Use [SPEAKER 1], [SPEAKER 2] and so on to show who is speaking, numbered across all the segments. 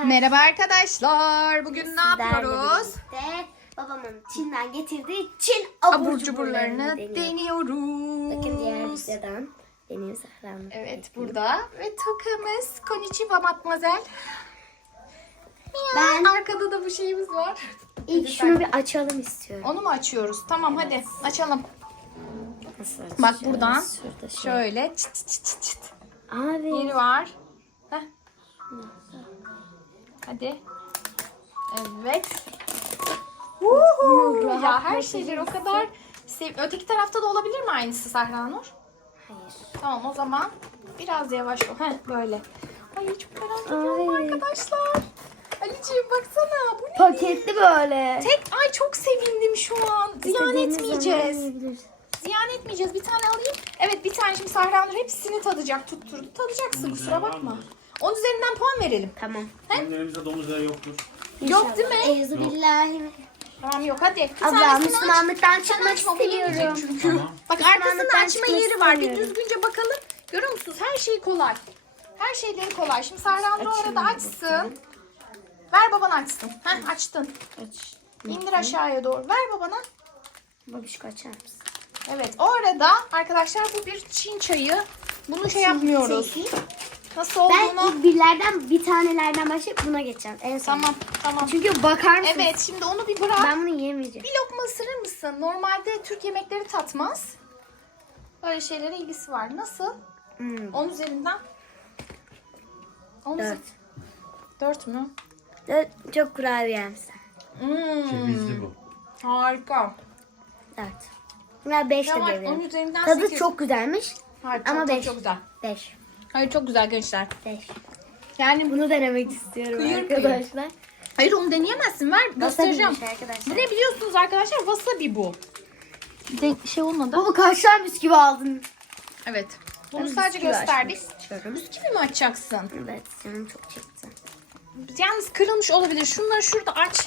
[SPEAKER 1] Merhaba arkadaşlar. Bugün ne
[SPEAKER 2] Sizlerle
[SPEAKER 1] yapıyoruz?
[SPEAKER 2] birlikte babamın Çin'den getirdiği Çin
[SPEAKER 1] Abur cuburlarını deniyoruz.
[SPEAKER 2] Bakın diğer videodan benim Zahram'ın.
[SPEAKER 1] Evet, burada ve tokamız Konnichiwa Matmazel.
[SPEAKER 2] Ben
[SPEAKER 1] Arkada da bu şeyimiz var.
[SPEAKER 2] ilk şunu bir açalım istiyorum.
[SPEAKER 1] Onu mu açıyoruz? Tamam, hadi açalım.
[SPEAKER 2] Nasıl
[SPEAKER 1] Bak
[SPEAKER 2] açacağız?
[SPEAKER 1] buradan
[SPEAKER 2] Şurada şey.
[SPEAKER 1] şöyle çıt çıt çıt çıt.
[SPEAKER 2] Abi.
[SPEAKER 1] Yeri var. Heh. Hadi. Evet. Ya her şeyler o kadar öteki tarafta da olabilir mi aynısı Sahra Nur?
[SPEAKER 2] Hayır.
[SPEAKER 1] Tamam, o zaman biraz yavaş ol. Heh, böyle. Ay çok merak ediyorum
[SPEAKER 2] Ay.
[SPEAKER 1] arkadaşlar. Aliciğim baksana. Bu ne?
[SPEAKER 2] Paketli böyle.
[SPEAKER 1] Ay çok sevindim şu an. Ziyan
[SPEAKER 2] İstediğimiz
[SPEAKER 1] etmeyeceğiz.
[SPEAKER 2] zaman yiyebiliriz.
[SPEAKER 1] Ziyan etmeyeceğiz. Bir tane alayım. Evet, bir tane şimdi Sahra Nur hepsini tadacak. Tutturdu. Tadacaksın, kusura bakma. 10 üzerinden puan verelim.
[SPEAKER 2] Tamam.
[SPEAKER 3] Elimizde domuz yağı yoktur.
[SPEAKER 1] Yok değil mi?
[SPEAKER 2] Eyzubillahi.
[SPEAKER 1] Tamam, yok, hadi. Bir
[SPEAKER 2] Abla
[SPEAKER 1] tanesini aç.
[SPEAKER 2] Müslümanlıktan
[SPEAKER 1] Sen
[SPEAKER 2] çıkmak
[SPEAKER 1] açma, bu yemeyecek
[SPEAKER 2] istemiyorum.
[SPEAKER 1] çünkü.
[SPEAKER 3] Tamam.
[SPEAKER 1] Bak, arkasında
[SPEAKER 2] Müslümanlıktan
[SPEAKER 1] açma
[SPEAKER 2] çıkmak
[SPEAKER 1] yeri var. Bir
[SPEAKER 2] istemiyorum.
[SPEAKER 1] düzgünce bakalım. Görüyor musunuz? Her şey kolay. Her şeyleri kolay. Şimdi Sahra Nur orada açsın. Ver babana açsın. Heh, açtın.
[SPEAKER 2] Aç.
[SPEAKER 1] İndir aşağıya doğru. Ver babana.
[SPEAKER 2] Babişko açar mısın?
[SPEAKER 1] Evet, orada arkadaşlar bu bir Çin çayı. Bunu şey yapmıyoruz. Nasıl
[SPEAKER 2] Ben
[SPEAKER 1] olduğunu...
[SPEAKER 2] ilk bir tanelerden başlayıp buna geçeceğim. En son.
[SPEAKER 1] Tamam.
[SPEAKER 2] Çünkü bakar mısın?
[SPEAKER 1] Evet, şimdi onu bir bırak.
[SPEAKER 2] Ben bunu yiyemeyeceğim.
[SPEAKER 1] Bir lokma ısırır mısın? Normalde Türk yemekleri tatmaz. Böyle şeylere ilgisi var. Nasıl? 10 üzerinden. 10
[SPEAKER 2] 4.
[SPEAKER 1] 4 mü?
[SPEAKER 2] 4 çok kurabiyemsin.
[SPEAKER 3] Cevizli bu.
[SPEAKER 1] Harika.
[SPEAKER 2] 4. Ben 5 de
[SPEAKER 1] Tamam, 10
[SPEAKER 2] veririm.
[SPEAKER 1] üzerinden
[SPEAKER 2] Tadı
[SPEAKER 1] 8.
[SPEAKER 2] çok güzelmiş.
[SPEAKER 1] Hayır,
[SPEAKER 2] ama
[SPEAKER 1] çok,
[SPEAKER 2] beş.
[SPEAKER 1] çok güzel.
[SPEAKER 2] 5.
[SPEAKER 1] Hayır, çok güzel gençler.
[SPEAKER 2] 5.
[SPEAKER 1] Yani
[SPEAKER 2] Bunu denemek istiyorum
[SPEAKER 1] Kıyır
[SPEAKER 2] arkadaşlar.
[SPEAKER 1] hayır, onu deneyemezsin. Ver, göstereceğim.
[SPEAKER 2] Wasabiymiş arkadaşlar.
[SPEAKER 1] Bu ne biliyorsunuz arkadaşlar? Wasabi bu. Şey olmadı.
[SPEAKER 2] Baba kaşlar bisküvi aldın.
[SPEAKER 1] Evet. Bunu
[SPEAKER 2] Ben
[SPEAKER 1] sadece
[SPEAKER 2] bisküvi
[SPEAKER 1] gösterdik.
[SPEAKER 2] açmak istiyorum.
[SPEAKER 1] Bisküvi mi açacaksın?
[SPEAKER 2] Evet canım çok çekti.
[SPEAKER 1] Yalnız kırılmış olabilir. Şunları şurada aç.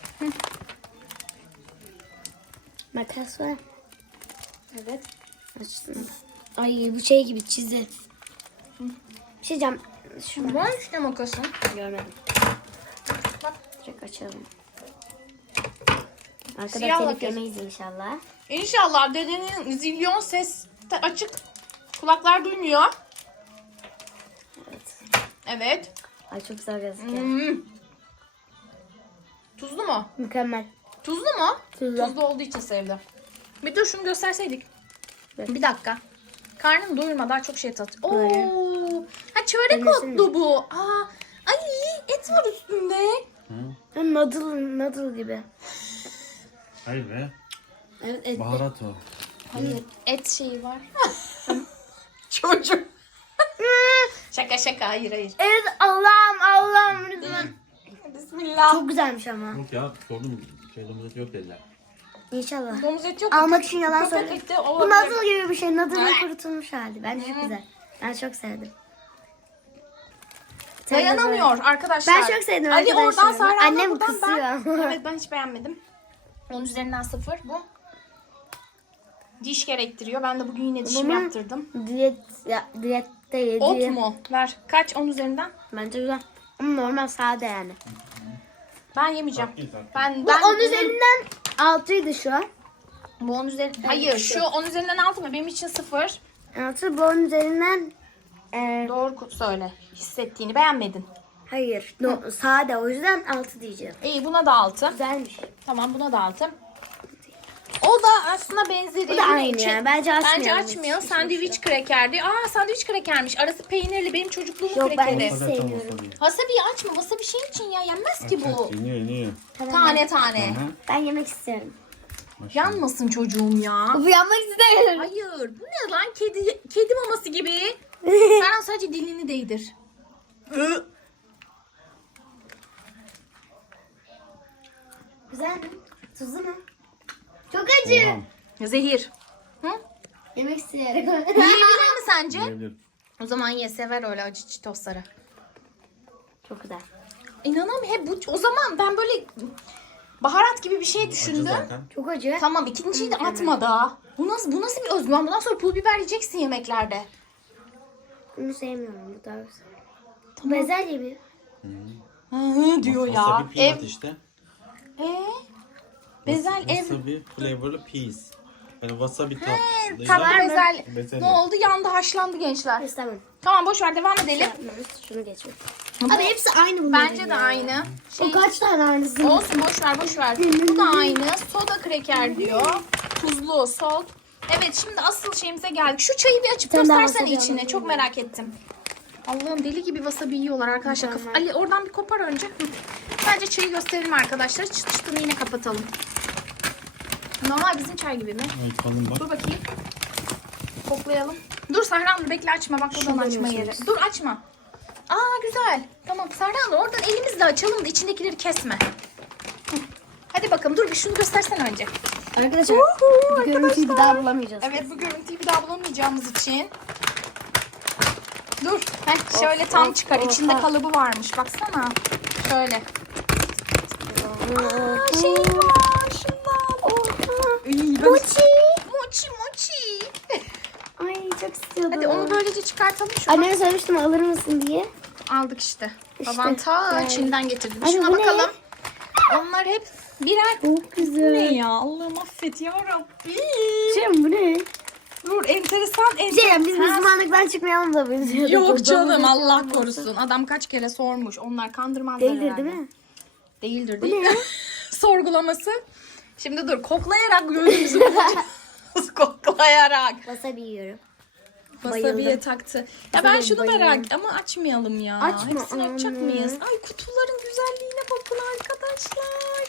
[SPEAKER 2] Makas var.
[SPEAKER 1] Evet.
[SPEAKER 2] Açsın. Ay bu şey gibi çizi. Bir şey diyeceğim. Şunu
[SPEAKER 1] Var işte makasın.
[SPEAKER 2] görmedim.
[SPEAKER 1] Bak.
[SPEAKER 2] Direkt açalım.
[SPEAKER 1] Siyah
[SPEAKER 2] Arkada
[SPEAKER 1] lak
[SPEAKER 2] telif yemeyiz inşallah.
[SPEAKER 1] İnşallah dedenin zilyon ses açık. Kulaklar duymuyor.
[SPEAKER 2] Evet.
[SPEAKER 1] Evet.
[SPEAKER 2] Ay çok güzel gözüküyor.
[SPEAKER 1] Tuzlu mu?
[SPEAKER 2] Mükemmel.
[SPEAKER 1] Tuzlu mu?
[SPEAKER 2] Tuzlu.
[SPEAKER 1] Tuzlu olduğu için sevdim. Bir dur şunu gösterseydik.
[SPEAKER 2] Evet.
[SPEAKER 1] Bir dakika. Karnım doyurmadan çok şey tat.
[SPEAKER 2] Böyle.
[SPEAKER 1] Oo. Ha, çörek
[SPEAKER 2] Denesin
[SPEAKER 1] otlu bu. Aa. Ay, et var üstünde.
[SPEAKER 2] Noodle gibi.
[SPEAKER 3] Hayır be.
[SPEAKER 2] Evet et.
[SPEAKER 3] Baharat o.
[SPEAKER 1] Hayır, et şeyi var. Çocuk. Şaka, hayır.
[SPEAKER 2] Evet Allah'ım lütfen.
[SPEAKER 1] Bismillah.
[SPEAKER 2] Çok güzelmiş ama.
[SPEAKER 3] Yok ya sordum. Domuz eti yok dediler.
[SPEAKER 2] İnşallah.
[SPEAKER 1] Domuz eti yok.
[SPEAKER 2] Almak için yalan
[SPEAKER 1] Köpek
[SPEAKER 2] söyle.
[SPEAKER 1] eti
[SPEAKER 2] Bu
[SPEAKER 1] olabilir.
[SPEAKER 2] noodle gibi bir şey. Noodle'ın
[SPEAKER 1] Ay.
[SPEAKER 2] kurutulmuş hali. Bence çok güzel. Ben çok sevdim. Bir tane de
[SPEAKER 1] Dayanamıyor arkadaşlar.
[SPEAKER 2] Ben çok sevdim
[SPEAKER 1] Ali
[SPEAKER 2] arkadaşlar.
[SPEAKER 1] oradan, Sahra
[SPEAKER 2] Annem
[SPEAKER 1] buradan,
[SPEAKER 2] kısıyor.
[SPEAKER 1] Evet, ben hiç beğenmedim. 10 üzerinden 0 bu. Diş gerektiriyor. Ben de bugün yine dişimi
[SPEAKER 2] Bunun
[SPEAKER 1] yaptırdım.
[SPEAKER 2] Diyette yediğim.
[SPEAKER 1] Ot mu? Ver. Kaç 10 üzerinden?
[SPEAKER 2] Bence güzel. Ama normal sade yani.
[SPEAKER 1] Ben yemeyeceğim. Ben
[SPEAKER 2] Bu 10 üzerinden 6'ydı şu an.
[SPEAKER 1] bu 10 üzerinden. Hayır, şu 10 üzerinden 6 mı? Benim için 0.
[SPEAKER 2] 6 bu 10 üzerinden
[SPEAKER 1] Doğru söyle. Hissettiğini beğenmedin.
[SPEAKER 2] hayır. Sade o yüzden 6 diyeceğim.
[SPEAKER 1] İyi, buna da 6.
[SPEAKER 2] Güzelmiş.
[SPEAKER 1] Tamam, buna da 6. O da aslında benzeri.
[SPEAKER 2] Bu da
[SPEAKER 1] Yine
[SPEAKER 2] aynı
[SPEAKER 1] içi-
[SPEAKER 2] ya. Bence açmıyor.
[SPEAKER 1] Bence açmıyor. Sandviç krekerdi. Aa, sandviç krekermiş. Arası peynirli. Benim çocukluğumun
[SPEAKER 2] Yok, ben
[SPEAKER 1] krekeri.
[SPEAKER 2] hiç sevmiyorum.
[SPEAKER 1] Wasabi'yi açma. Wasabi şey için ya. Yenmez ki bu.
[SPEAKER 3] Yeniyor.
[SPEAKER 1] Tane tane.
[SPEAKER 3] Aha.
[SPEAKER 2] Ben yemek istiyorum.
[SPEAKER 1] Yanmasın çocuğum ya.
[SPEAKER 2] Bu yanmak istemiyorum.
[SPEAKER 1] Hayır. Bu ne lan? Kedi maması gibi. Sen sadece dilini değdir.
[SPEAKER 2] Güzel mi? Tuzlu mu? Çok acı.
[SPEAKER 3] Tamam.
[SPEAKER 1] Zehir. Hı?
[SPEAKER 2] Yemek istiyorum.
[SPEAKER 1] Yiyebilir mi sence?
[SPEAKER 3] Yiyebilir.
[SPEAKER 1] O zaman ye, sever öyle acı çitosları.
[SPEAKER 2] Çok güzel.
[SPEAKER 1] İnanamıyorum. Hep bu, o zaman ben böyle baharat gibi bir şey
[SPEAKER 3] Acı
[SPEAKER 1] düşündüm.
[SPEAKER 3] zaten.
[SPEAKER 2] Çok acı.
[SPEAKER 1] Tamam, ikinciyi de atma daha. Bu nasıl bir özgüven? Bundan sonra pul biber yiyeceksin yemeklerde.
[SPEAKER 2] Bunu sevmiyorum. Bu daha güzel. Bu bezelye mi?
[SPEAKER 1] Hı diyor ya.
[SPEAKER 3] Wasabi
[SPEAKER 1] Ev.
[SPEAKER 3] peanut işte.
[SPEAKER 1] Bezel ev.
[SPEAKER 3] Wasabi flavorlı peas. Yani wasabi tatlıyla
[SPEAKER 1] Tatlı bezel.
[SPEAKER 3] bezelye.
[SPEAKER 1] Ne oldu? Yandı, haşlandı gençler.
[SPEAKER 2] İstemem.
[SPEAKER 1] Tamam, boş ver, devam edelim.
[SPEAKER 2] Şunu geçelim. Abi hepsi aynı bunların.
[SPEAKER 1] Bence de
[SPEAKER 2] ya.
[SPEAKER 1] aynı.
[SPEAKER 2] O kaç tane aynısı?
[SPEAKER 1] Olsun, boş ver, boş ver. Bu da aynı. Soda kreker diyor. Tuzlu, salt. Evet, şimdi asıl şeyimize geldik. Şu çayı bir açıp
[SPEAKER 2] Sen daha
[SPEAKER 1] göstersene
[SPEAKER 2] wasabi
[SPEAKER 1] içine.
[SPEAKER 2] alabilir
[SPEAKER 1] Çok merak ettim. Allah'ım, deli gibi wasabi yiyorlar arkadaşlar. Ali oradan bir kopar önce. Hı. Bence çayı gösterelim arkadaşlar. Çıt çıtını yine kapatalım. Normal bizim çay gibi mi?
[SPEAKER 3] Ay kalın bak.
[SPEAKER 1] Dur bakayım. Koklayalım. Dur Sahra Nur, bekle, açma. Bak buradan açma yeri. Dur, açma. Aa, güzel. Tamam Sahra Nur, oradan elimizle açalım da içindekileri kesme. Hı. Hadi bakalım, dur bir şunu göstersene önce.
[SPEAKER 2] Arkadaşlar bu görüntüyü bir daha bulamayacağız.
[SPEAKER 1] Evet, bu görüntüyü bir daha bulamayacağımız için. Dur. Heh, şöyle tam çıkar. İçinde kalıbı varmış. Baksana. Şöyle. Aa, şey var. Şundan.
[SPEAKER 2] Mochi.
[SPEAKER 1] Mochi.
[SPEAKER 2] Ay çok istiyordum.
[SPEAKER 1] Hadi onu böylece çıkartalım.
[SPEAKER 2] Anneme söylemiştim alır mısın diye.
[SPEAKER 1] Aldık işte.
[SPEAKER 2] İşte,
[SPEAKER 1] Baban ta
[SPEAKER 2] yani.
[SPEAKER 1] Çin'den getirdi.
[SPEAKER 2] Ay,
[SPEAKER 1] Şuna
[SPEAKER 2] bu ne?
[SPEAKER 1] bakalım. Onlar hep birer.
[SPEAKER 2] Çok güzel.
[SPEAKER 1] Ne ya? Allah'ım affet ya Rabbi.
[SPEAKER 2] Cem bu ne?
[SPEAKER 1] Dur, enteresan.
[SPEAKER 2] Cem biz Müslümanlıktan çıkmayalım da biz.
[SPEAKER 1] Yok canım, Allah korusun. Adam kaç kere sormuş. Onlar kandırmazlar
[SPEAKER 2] Değildir
[SPEAKER 1] herhalde.
[SPEAKER 2] değil mi?
[SPEAKER 1] Değildir değil mi? Sorgulaması. Şimdi dur, koklayarak gönlümüzü bulacağız. Koklayarak.
[SPEAKER 2] Wasabi yiyorum.
[SPEAKER 1] Wasabi'ye
[SPEAKER 2] Bayıldım.
[SPEAKER 1] taktı. Ya ben
[SPEAKER 2] Wasabi'ye
[SPEAKER 1] şunu
[SPEAKER 2] bayılıyorum.
[SPEAKER 1] merak ama açmayalım ya.
[SPEAKER 2] Açma,
[SPEAKER 1] Hepsini açacak
[SPEAKER 2] anne.
[SPEAKER 1] mıyız? Ay, kutuların güzelliğine bakın arkadaşlar.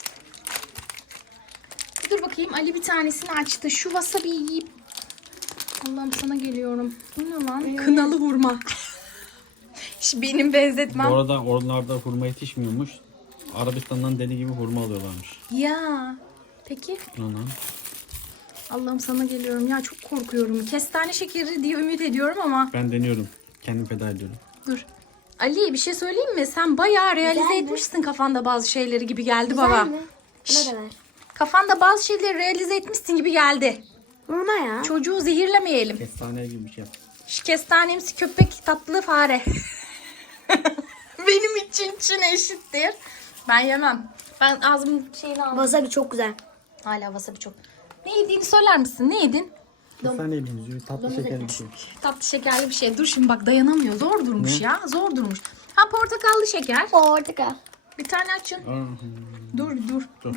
[SPEAKER 1] Dur bakayım, Ali bir tanesini açtı. Şu wasabi'yi yiyip. Allah'ım, sana geliyorum. Bu ne lan? Kınalı hurma. Benim benzetmem.
[SPEAKER 3] Bu arada oralarda hurma yetişmiyormuş. Arabistan'dan deli gibi hurma alıyorlarmış.
[SPEAKER 1] Ya. Peki.
[SPEAKER 3] Ana.
[SPEAKER 1] Allah'ım, sana geliyorum. Ya çok korkuyorum. Kestane şekeri diye ümit ediyorum ama.
[SPEAKER 3] Ben deniyorum. Kendim feda ediyorum.
[SPEAKER 1] Dur. Ali, bir şey söyleyeyim mi? Sen bayağı realize
[SPEAKER 2] Güzel mi?
[SPEAKER 1] etmişsin kafanda bazı şeyleri gibi geldi
[SPEAKER 2] Güzel
[SPEAKER 1] baba.
[SPEAKER 2] mi? Ne kadar?
[SPEAKER 1] Kafanda bazı şeyleri realize etmişsin gibi geldi.
[SPEAKER 2] Hurma ya.
[SPEAKER 1] Çocuğu zehirlemeyelim.
[SPEAKER 3] Kestane gibi bir şey yap.
[SPEAKER 1] Şu kestanemsi köpek tatlı fare. Benim için Çin eşittir. Ben yemem. Ben ağzımın şeyini aldım.
[SPEAKER 2] Wasabi çok güzel.
[SPEAKER 1] Hala wasabi çok. Ne yediğini söyler misin? Ne yedin?
[SPEAKER 3] Kestane benziyor. Tatlı şeker bir şey.
[SPEAKER 1] Tatlı şekerli bir şey. Dur şimdi bak, dayanamıyor. Zor durmuş ya. Zor durmuş. Ha, portakallı şeker.
[SPEAKER 2] Portakal.
[SPEAKER 1] Bir tane açın. Dur.
[SPEAKER 3] Dur.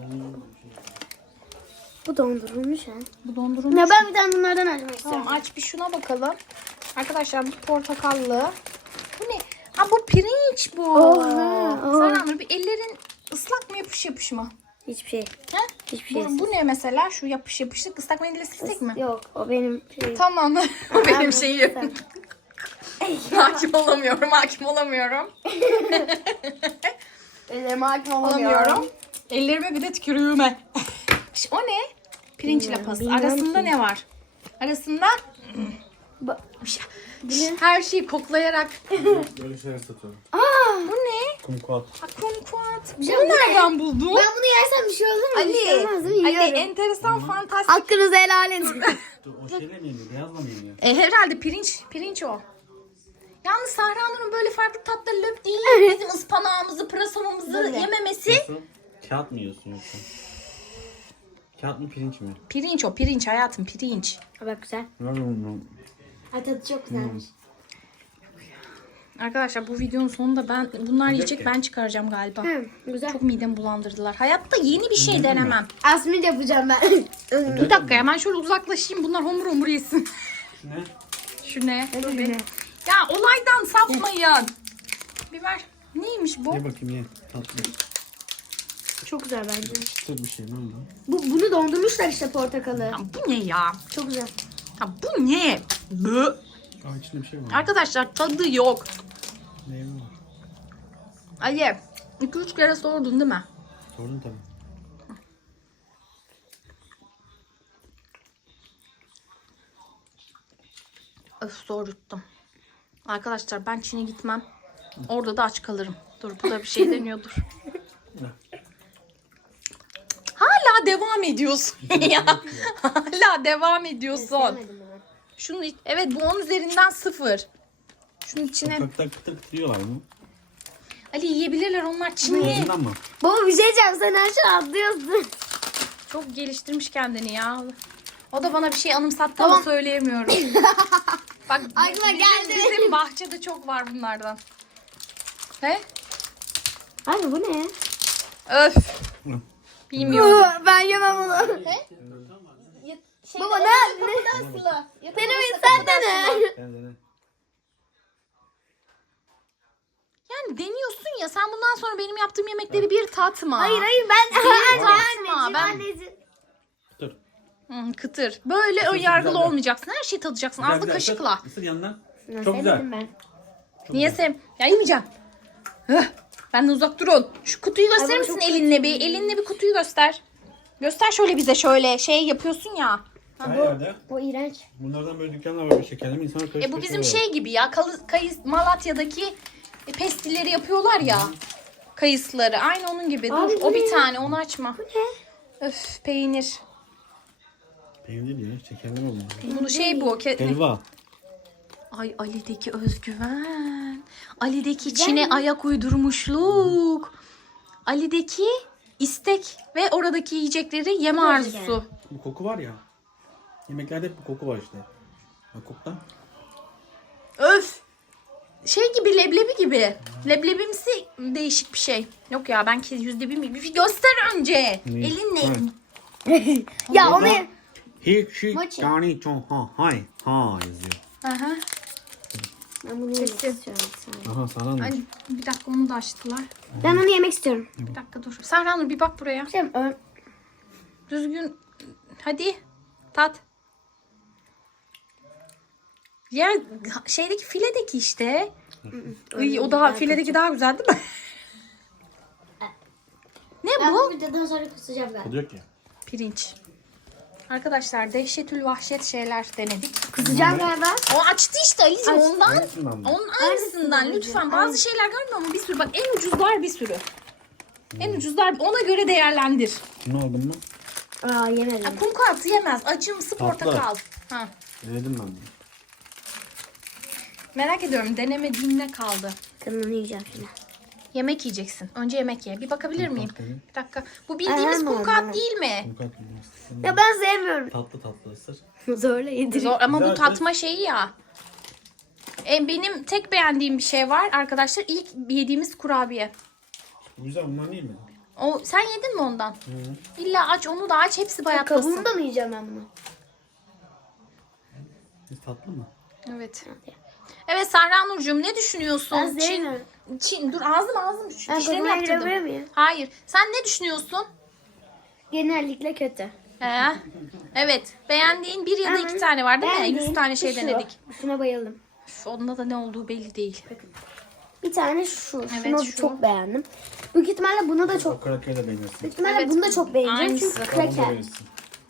[SPEAKER 2] Bu dondurulmuş ha.
[SPEAKER 1] Bu dondurulmuş.
[SPEAKER 2] Ya ben bir tane bunlardan açmak istiyorum.
[SPEAKER 1] Tamam, aç bir şuna bakalım. Arkadaşlar, bu portakallı. Bu ne? Ha, bu pirinç bu.
[SPEAKER 2] Oha.
[SPEAKER 1] Serhan, bir ellerin ıslak mı, yapış mı?
[SPEAKER 2] Hiçbir şey.
[SPEAKER 1] He?
[SPEAKER 2] Hiçbir şey.
[SPEAKER 1] Bu ne mesela? Şu yapış yapışlık ıslak mendille silsek mi?
[SPEAKER 2] Yok o benim şeyim.
[SPEAKER 1] Tamam. O benim
[SPEAKER 2] bunu
[SPEAKER 1] şeyim. hakim olamıyorum.
[SPEAKER 2] Ellerime hakim
[SPEAKER 1] Olamıyorum. Ellerime bir de tükürüğüme. O ne? Pirinç lapası.
[SPEAKER 2] bilmiyorum
[SPEAKER 1] Arasında
[SPEAKER 2] ki.
[SPEAKER 1] ne var? Arasında her şeyi koklayarak.
[SPEAKER 3] Böyle şeyler satıyorum.
[SPEAKER 1] Bu ne?
[SPEAKER 3] Kumkuat.
[SPEAKER 1] Kumkuat. Bunu
[SPEAKER 2] şey bu ne?
[SPEAKER 1] nereden buldun?
[SPEAKER 2] Ben bunu yersem bir şey olur mu? Bir şey olmaz değil mi?
[SPEAKER 1] Ali,
[SPEAKER 2] Yiyorum.
[SPEAKER 1] enteresan, fantastik.
[SPEAKER 2] Hakkınızı helal edin.
[SPEAKER 3] Dur, o şeyle mi yeniyor? Beyazla mı yeniyor?
[SPEAKER 1] Herhalde pirinç o. Yalnız Sahra Nur'un böyle farklı tatları löp değil. Bizim ıspanağımızı, pırasamamızı
[SPEAKER 2] Böyle.
[SPEAKER 1] yememesi.
[SPEAKER 3] Nasıl? Kağıt mı yiyorsun yoksa? Kağıt mı pirinç mi?
[SPEAKER 1] Pirinç o, pirinç hayatım, pirinç.
[SPEAKER 2] Bak güzel. Ay tadı çok güzelmiş.
[SPEAKER 1] Arkadaşlar, bu videonun sonunda bunlar yiyecek, ben çıkaracağım galiba.
[SPEAKER 2] Güzel.
[SPEAKER 1] Çok midemi bulandırdılar. Hayatta yeni bir şey denemem.
[SPEAKER 2] Asmir yapacağım ben.
[SPEAKER 1] Bir dakika, hemen şöyle uzaklaşayım. Bunlar homur homur yesin.
[SPEAKER 3] Ne?
[SPEAKER 1] Şu ne? Dur bir. Ya olaydan sapmayın. Biber. Neymiş bu?
[SPEAKER 3] Ye bakayım ye. Tatlı.
[SPEAKER 2] Çok güzel bence.
[SPEAKER 3] Çıtır bir şey lan bu.
[SPEAKER 2] Bunu dondurmuşlar işte portakalı.
[SPEAKER 1] Ya bu ne ya?
[SPEAKER 2] Çok güzel.
[SPEAKER 1] Ya bu ne? Bö.
[SPEAKER 3] Aa içinde bir şey var.
[SPEAKER 1] Arkadaşlar, tadı yok.
[SPEAKER 3] Meyve var.
[SPEAKER 1] Ali, 2-3 kere sordun değil mi?
[SPEAKER 3] Sordum tabii.
[SPEAKER 1] Öf, zor yuttum. Arkadaşlar, ben Çin'e gitmem. Orada da aç kalırım. Dur, bu da bir şey deniyordur. Hala devam ediyorsun ya. Hala devam ediyorsun.
[SPEAKER 2] Sevmedim bunu.
[SPEAKER 1] Şunu, evet, bu 10 üzerinden 0. Şunun içine.
[SPEAKER 3] Sokakta kıtır kıtır yiyorlar mı?
[SPEAKER 1] Ali yiyebilirler onlar Çinli.
[SPEAKER 3] Ağzından mı?
[SPEAKER 2] Baba bir şey diyeceğim, sen her şeyi atlıyorsun.
[SPEAKER 1] Çok geliştirmiş kendini ya. O da bana bir şey anımsattı ama söyleyemiyorum. Bak
[SPEAKER 2] Aklıma geldi.
[SPEAKER 1] bizim bahçede çok var bunlardan. He?
[SPEAKER 2] Abi bu ne?
[SPEAKER 1] Öf. Bilmiyorum.
[SPEAKER 2] Ben yemem onu. Baba ne? Benim sen de ne?
[SPEAKER 3] Ben de ne?
[SPEAKER 1] Yani deniyorsun ya sen bundan sonra benim yaptığım yemekleri bir tatma.
[SPEAKER 2] Hayır ben.
[SPEAKER 1] Tatma. Ben
[SPEAKER 3] Dur.
[SPEAKER 1] kıtır. Böyle ön yargılı
[SPEAKER 3] güzel.
[SPEAKER 1] olmayacaksın. Her şeyi tadacaksın. Ağzı kaşıkla.
[SPEAKER 3] Isır yandan.
[SPEAKER 2] Çok
[SPEAKER 3] Çok güzel.
[SPEAKER 2] Ben.
[SPEAKER 1] Niye sev? Ya yemeyeceğim. Hıh. Benden uzak durun. Şu kutuyu gösterir
[SPEAKER 2] Ay,
[SPEAKER 1] misin
[SPEAKER 2] çok
[SPEAKER 1] elinle bir? Elinle bir kutuyu göster. Göster şöyle bize şöyle şey yapıyorsun ya.
[SPEAKER 3] Her yerde.
[SPEAKER 2] O iğrenç.
[SPEAKER 3] Bunlardan böyle dükkanlar var böyle şekerli mi? İnsanlar karışık
[SPEAKER 1] Bu bizim şey gibi ya. Malatya'daki pestilleri yapıyorlar ya. Kayısıları. Aynı onun gibi.
[SPEAKER 2] Abi,
[SPEAKER 1] Dur
[SPEAKER 2] bu
[SPEAKER 1] o
[SPEAKER 2] ne?
[SPEAKER 1] bir tane onu açma.
[SPEAKER 2] Bu ne?
[SPEAKER 1] Öf peynir.
[SPEAKER 3] Peynir ya. Şekerli mi bunlar?
[SPEAKER 1] Bunu şey bu.
[SPEAKER 3] Helva.
[SPEAKER 1] Ay Ali'deki özgüven. Ali'deki Çin'e ayak uydurmuşluk. Ali'deki istek ve oradaki yiyecekleri yeme arzusu.
[SPEAKER 3] Bu koku var ya. Yemeklerde hep bu koku var işte. Bak kokla.
[SPEAKER 1] Öf. Şey gibi leblebi gibi. Leblebimsi değişik bir şey. Yok ya ben %1 mi? Bir göster önce.
[SPEAKER 3] Ne?
[SPEAKER 1] Elinle.
[SPEAKER 3] Evet.
[SPEAKER 2] Ya onu
[SPEAKER 3] Hiç
[SPEAKER 2] Mochi.
[SPEAKER 3] tane çok ha yazıyor.
[SPEAKER 1] Aha.
[SPEAKER 2] Ben bunu yemek istiyorum.
[SPEAKER 3] Aha sana
[SPEAKER 1] Ay,
[SPEAKER 3] ne?
[SPEAKER 1] bir dakika onu da açtılar.
[SPEAKER 2] Ben onu yemek istiyorum.
[SPEAKER 1] Bir dakika dur. Serhan Nur bir bak buraya.
[SPEAKER 2] Şey,
[SPEAKER 1] Düzgün. Hadi. Tat. Ya şeydeki filedeki işte. Iy, o daha filedeki daha güzel değil mi? Ne
[SPEAKER 2] ben
[SPEAKER 1] bu?
[SPEAKER 2] bu videodan sonra kusacağım galiba.
[SPEAKER 3] Tadı yok ya.
[SPEAKER 1] Pirinç. Arkadaşlar dehşetül vahşet şeyler denedik.
[SPEAKER 2] Kusacağım galiba.
[SPEAKER 1] O açtı işte Ali'ciğim ondan.
[SPEAKER 3] Aynısından mı?
[SPEAKER 1] Onun aynısından lütfen. Bazı şeyler görmüyor mu? Bir sürü. Bak en ucuzlar bir sürü. En ucuzlar ona göre değerlendir.
[SPEAKER 3] Ne aldın mı?
[SPEAKER 2] Aa yemedim.
[SPEAKER 1] Ya, kum kartı yemez. Acımsı
[SPEAKER 3] Tatlı.
[SPEAKER 1] portakal. Ha.
[SPEAKER 3] Denedim ben bunu.
[SPEAKER 1] Merak ediyorum denemediğim ne kaldı?
[SPEAKER 2] Kanını yiyeceğim şimdi.
[SPEAKER 1] Yemek yiyeceksin. Önce yemek ye. Bir bakabilir miyim?
[SPEAKER 3] kart dedi.
[SPEAKER 1] Bir dakika. Bu bildiğimiz
[SPEAKER 2] Aynen
[SPEAKER 1] kum
[SPEAKER 2] öyle.
[SPEAKER 1] kart değil mi?
[SPEAKER 3] Bu kalk bilmez.
[SPEAKER 2] Ya ben sevmiyorum.
[SPEAKER 3] Tatlı tatlı ısır.
[SPEAKER 2] Zorla yedireyim.
[SPEAKER 1] Zor ama bu
[SPEAKER 3] Güzel,
[SPEAKER 1] tatma şeyi ya. Benim tek beğendiğim bir şey var arkadaşlar. İlk yediğimiz kurabiye.
[SPEAKER 3] Bu güzel bunlar değil mi?
[SPEAKER 1] O sen yedin mi ondan? İlla aç onu da aç hepsi bayatlasın.
[SPEAKER 2] Kabuğunu da mı yiyeceğim ben bunu?
[SPEAKER 3] Tatlı mı?
[SPEAKER 1] Evet. Evet Sahra Nurcuğum ne düşünüyorsun?
[SPEAKER 2] Ben sevmiyorum.
[SPEAKER 1] Çin dur ağzım
[SPEAKER 2] Ben
[SPEAKER 1] dişlerimi
[SPEAKER 2] kabuğuna girebilir
[SPEAKER 1] yaptırdım.
[SPEAKER 2] miyim?
[SPEAKER 1] Hayır. Sen ne düşünüyorsun?
[SPEAKER 2] Genellikle kötü.
[SPEAKER 1] He. Evet. Beğendiğin bir ya da iki tane var değil mi? 100 tane şey
[SPEAKER 2] şu.
[SPEAKER 1] denedik.
[SPEAKER 2] Şuna bayıldım.
[SPEAKER 1] Üf, onda da ne olduğu belli değil.
[SPEAKER 2] Bir tane şu.
[SPEAKER 1] Evet,
[SPEAKER 2] Şunu
[SPEAKER 1] şu.
[SPEAKER 2] çok beğendim. Büyük ihtimalle bunu da
[SPEAKER 3] O
[SPEAKER 2] çok...
[SPEAKER 3] krakeri de beğenirsin.
[SPEAKER 2] Büyük ihtimalle
[SPEAKER 1] Evet,
[SPEAKER 2] bunu da çok beğeneceğim.
[SPEAKER 1] aynısı.
[SPEAKER 2] Çünkü
[SPEAKER 3] Bunu da
[SPEAKER 2] kraker.
[SPEAKER 3] beğenirsin.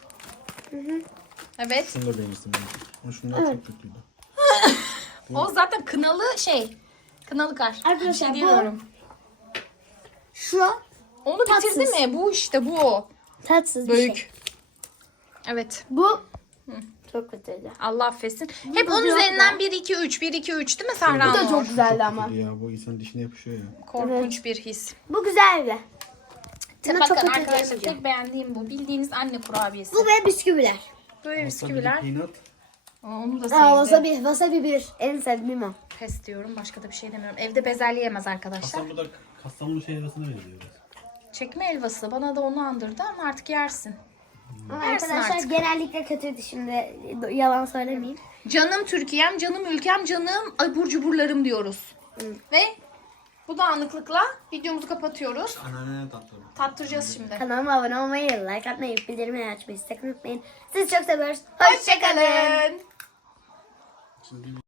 [SPEAKER 1] Evet.
[SPEAKER 3] Şunu da beğenirsin bence. Ama şunlar çok kötüydü.
[SPEAKER 1] O zaten kınalı şey. Kınalı kar.
[SPEAKER 2] Arkadaşlar,
[SPEAKER 1] Bir şey
[SPEAKER 2] bu-
[SPEAKER 1] diyemiyorum.
[SPEAKER 2] Şu
[SPEAKER 1] Onu
[SPEAKER 2] tatsız.
[SPEAKER 1] bitirdi mi? Bu işte bu.
[SPEAKER 2] tatsız bir
[SPEAKER 1] Büyük.
[SPEAKER 2] şey.
[SPEAKER 1] Evet.
[SPEAKER 2] Bu çok kötüydü.
[SPEAKER 1] Allah affetsin. Hep
[SPEAKER 2] da
[SPEAKER 1] onun
[SPEAKER 2] yok
[SPEAKER 1] üzerinden
[SPEAKER 2] da.
[SPEAKER 1] 1 2 3 1 2 3 değil mi Sahra?
[SPEAKER 2] Bu da
[SPEAKER 1] Nur?
[SPEAKER 2] çok güzeldi ama.
[SPEAKER 3] Kötü ya bu insan dişine yapışıyor ya.
[SPEAKER 1] Korkunç bir his.
[SPEAKER 2] Bu güzeldi. Buna çok
[SPEAKER 1] Bakın
[SPEAKER 2] kötü
[SPEAKER 1] arkadaşlar
[SPEAKER 2] diyemeyeceğim.
[SPEAKER 1] tek beğendiğim bu. Bildiğiniz anne kurabiyesi.
[SPEAKER 2] Bu ve bisküviler.
[SPEAKER 1] Böyle
[SPEAKER 3] Wasabi,
[SPEAKER 1] bisküviler.
[SPEAKER 3] peanut.
[SPEAKER 1] Onu da
[SPEAKER 2] Aa,
[SPEAKER 1] sevdim.
[SPEAKER 2] wasabi bir. En sevdiğim o.
[SPEAKER 1] Pes diyorum. Başka da bir şey demiyorum. Evde bezelye yemez arkadaşlar.
[SPEAKER 3] Aslında bu da Kastamonu şey arasında benziyor biraz.
[SPEAKER 1] Çekme helvası. Bana da onu andırdı ama artık yersin.
[SPEAKER 2] Ama
[SPEAKER 1] Yersin
[SPEAKER 2] arkadaşlar
[SPEAKER 1] artık.
[SPEAKER 2] genellikle kötüydü şimdi. Yalan söylemeyeyim.
[SPEAKER 1] Canım Türkiye'm, canım ülkem, canım abur cuburlarım diyoruz. Ve bu dağınıklıkla videomuzu kapatıyoruz.
[SPEAKER 3] Anneanne tatlı.
[SPEAKER 1] Tattıracağız şimdi.
[SPEAKER 2] Kanalıma abone olmayı, like atmayı, bildirimleri açmayı sakın unutmayın. Sizi çok seviyoruz. Hoşçakalın.
[SPEAKER 1] Hoşçakalın.
[SPEAKER 3] Şimdi